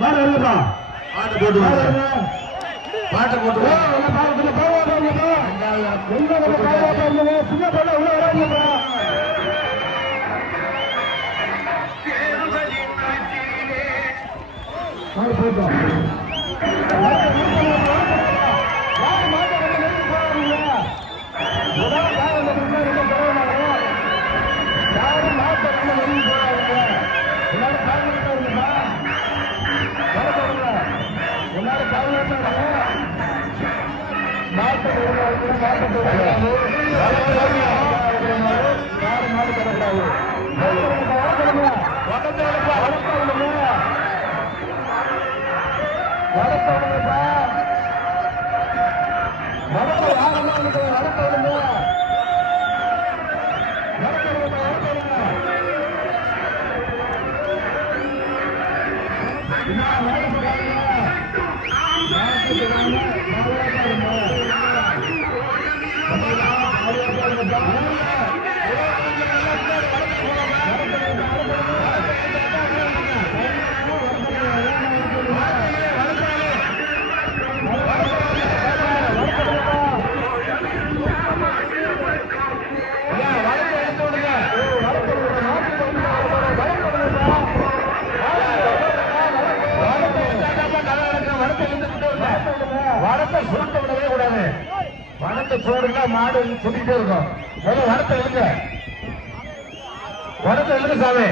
மாடு இல்லப்பா பாட்டு போட்டு பாட்டு போட்டு சின்ன பண்ண உள்ள வராங்கப்பா மாடு போயிட்டோம் வடத்தை சுருட்ட விடவே கூடாது. வடத்தை சோறுனா மாடு சுத்திட்டே இருக்கும். வடத்தை எழுங்க சாமி.